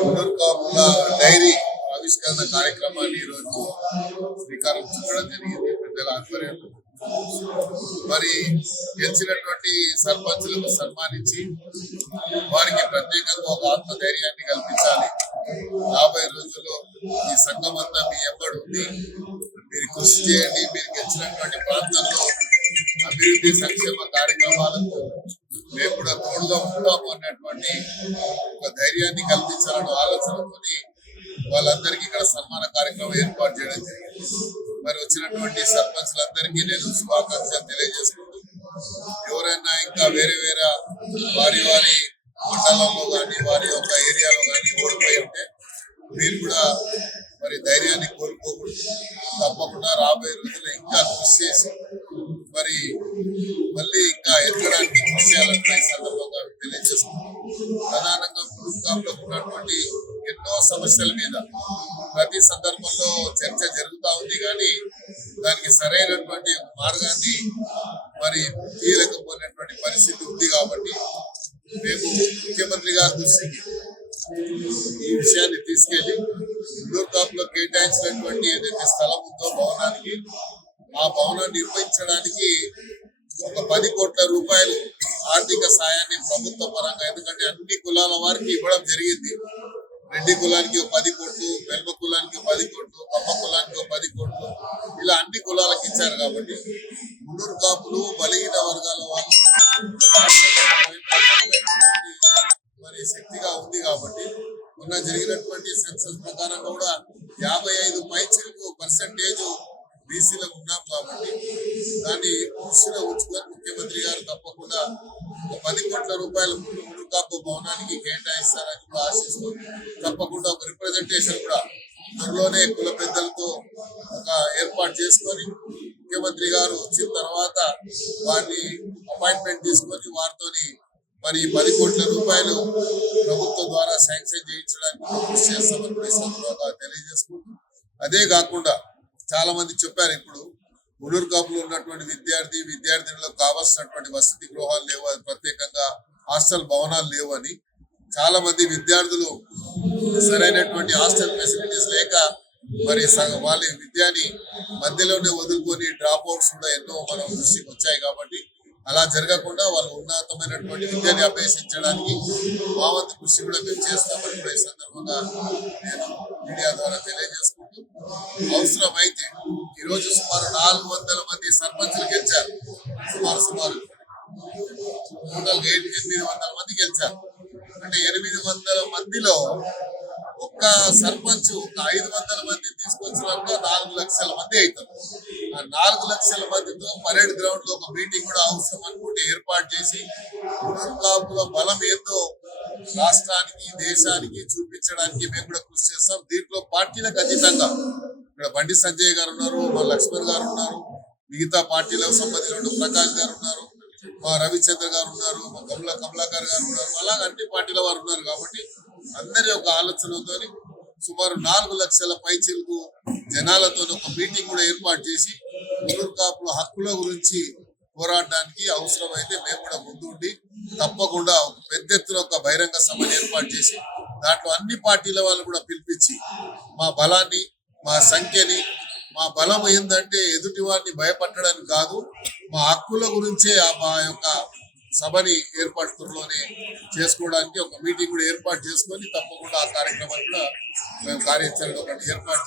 మునూర్ కాపుల డైరీ ఆవిష్కరణ కార్యక్రమాన్ని ఈరోజు శ్రీకారం చుట్టడం జరిగింది పెద్దల ఆధ్వర్యంలో. మరి గెలిచినటువంటి సర్పంచులకు సన్మానించి వారికి ప్రత్యేకంగా ఒక ఆత్మధైర్యాన్ని కల్పించాలి. రాబోయే రోజుల్లో ఈ సంఘం అంతా మీ ఎవ్వడు ఉంది, మీరు కృషి చేయండి, మీరు గెలిచినటువంటి ప్రాంతంలో అభివృద్ధి సంక్షేమ కార్యక్రమాలకు మేము కూడా తోడుగా ఉంటాము అన్నటువంటి ఒక ధైర్యాన్ని కల్పించాలన్న ఆలోచనతో వాళ్ళందరికీ ఇక్కడ సన్మాన కార్యక్రమం ఏర్పాటు చేయడం జరిగింది. మరి వచ్చినటువంటి సర్పంచ్లందరికీ నేను శుభాకాంక్షలు తెలియజేసుకుంటూ, ఎవరైనా ఇంకా వేరే వారి మండలంలో కానీ వారి యొక్క ఏరియాలో కానీ ఓడిపోయి ఉంటే మీరు కూడా మరి ధైర్యాన్ని కోల్పోకూడదు. తప్పకుండా రాబోయే రోజుల్లో ఇంకా కృషి చేసి మరి మళ్ళీ ఇంకా ఎక్కడానికి కృషి చేయాలని ఈ సందర్భంగా తెలియజేస్తున్నాం. ప్రధానంగా మునూర్ కాపులో ఉన్నటువంటి ఎన్నో సమస్యల మీద ప్రతి సందర్భంలో చర్చ జరుగుతూ ఉంది, కానీ దానికి సరైనటువంటి మార్గాన్ని మరి తీయలేకపోయినటువంటి పరిస్థితి ఉంది. కాబట్టి మేము ముఖ్యమంత్రి గారి దృష్టికి ఈ విషయాన్ని తీసుకెళ్లి మునూర్ కాపులో కేటాయించినటువంటి ఏదైతే స్థలం ఉందో భవనానికి, ఆ భవనాన్ని నిర్వహించడానికి ఒక 10 కోట్ల రూపాయలు ఆర్థిక సాయాన్ని ప్రభుత్వ పరంగా, ఎందుకంటే అన్ని కులాల వారికి ఇవ్వడం జరిగింది. రెడ్డి కులానికి 10 కోట్లు, వెల్మ కులానికి 10 కోట్లు, కమ్మ కులానికి 10 కోట్లు, ఇలా అన్ని కులాలకు ఇచ్చారు. కాబట్టి మునూర్ కాపులు బలహీన వర్గాల వాళ్ళు మరి శక్తిగా ఉంది. కాబట్టి మొన్న జరిగినటువంటి సెన్సస్ ప్రకారం కూడా 55% బీసీలకు ఉన్నాం. కాబట్టి దాన్ని దృష్టిలో ఉంచుకొని ముఖ్యమంత్రి గారు తప్పకుండా 10 కోట్ల రూపాయలు మునూర్ కాపు భవనానికి కేటాయిస్తారని కూడా ఆశిస్తూ, తప్పకుండా ఒక రిప్రజెంటేషన్ కూడా త్వరలోనే కుల పెద్దలతో ఒక ఏర్పాటు చేసుకొని ముఖ్యమంత్రి గారు వచ్చిన తర్వాత వారిని అపాయింట్మెంట్ తీసుకొని వారితోని మరి 10 కోట్ల రూపాయలు ప్రభుత్వం ద్వారా శాంక్షన్ చేయించడానికి కృషి చేస్తామని కూడా ఈ సందర్భంగా తెలియజేసుకుంటూ, అదే కాకుండా చాలా మంది చెప్పారు, ఇప్పుడు మునూర్ కాపులో ఉన్నటువంటి విద్యార్థినులకు కావాల్సినటువంటి వసతి గృహాలు లేవు, అది ప్రత్యేకంగా హాస్టల్ భవనాలు లేవు అని. చాలా మంది విద్యార్థులు సరైనటువంటి హాస్టల్ ఫెసిలిటీస్ లేక మరి వాళ్ళ విద్యని మధ్యలోనే వదులుకొని డ్రాప్ అవుట్స్ కూడా ఎన్నో మన దృష్టికి వచ్చాయి. కాబట్టి అలా జరగకుండా వాళ్ళు ఉన్నతమైనటువంటి విద్యని అభ్యసించడానికి మా వంతు కృషి కూడా మేము చేస్తామని కూడా ఈ సందర్భంగా నేను మీడియా ద్వారా తెలియజేసుకుంటూ, అవసరమైతే ఈరోజు సుమారు 400 మంది సర్పంచులు గెలిచారు. సుమారు టోటల్ 800 మంది గెలిచారు. అంటే 800 మందిలో ఒక్క సర్పంచ్ ఒక 500 మంది తీసుకొచ్చినప్పుడు 4 లక్షల మంది అవుతారు. ఆ 4 లక్షల మందితో పరేడ్ గ్రౌండ్ లో ఒక మీటింగ్ కూడా అవసరం అనుకుంటే ఏర్పాటు చేసి మునూర్ కాపుల బలం ఏందో రాష్ట్రానికి, దేశానికి చూపించడానికి మేము కూడా కృషి చేస్తాం. దీంట్లో పార్టీలకు అతీతంగా ఇక్కడ బండి సంజయ్ గారు ఉన్నారు, మా లక్ష్మణ్ గారు ఉన్నారు, మిగతా పార్టీలకు సంబంధించిన ప్రకాష్ గారు ఉన్నారు, మా రవిచంద్ర గారు ఉన్నారు, మా కమలాకర్ గారు ఉన్నారు, అలాగే అన్ని పార్టీల వారు ఉన్నారు. కాబట్టి అందరి యొక్క ఆలోచనతో సుమారు 4 లక్షల పైచిలకు జనాలతో ఒక మీటింగ్ కూడా ఏర్పాటు చేసి మునూర్ కాపుల హక్కుల గురించి పోరాడడానికి అవసరమైతే మేము కూడా ముందుండి తప్పకుండా పెద్ద ఎత్తున ఒక బహిరంగ సభను ఏర్పాటు చేసి దాంట్లో అన్ని పార్టీల వాళ్ళు కూడా పిలిపించి మా బలాన్ని, మా సంఖ్యని, మా బలం ఏంటంటే ఎదుటి వారిని భయపడడానికి కాదు, మా హక్కుల గురించే మా యొక్క సభని ఏర్పాటులోనే చేసుకోవడానికి ఒక మీటింగ్ కూడా ఏర్పాటు చేసుకొని తప్పకుండా ఆ కార్యక్రమాన్ని కూడా మేము కార్యాచరణ ఒకటి ఏర్పాటు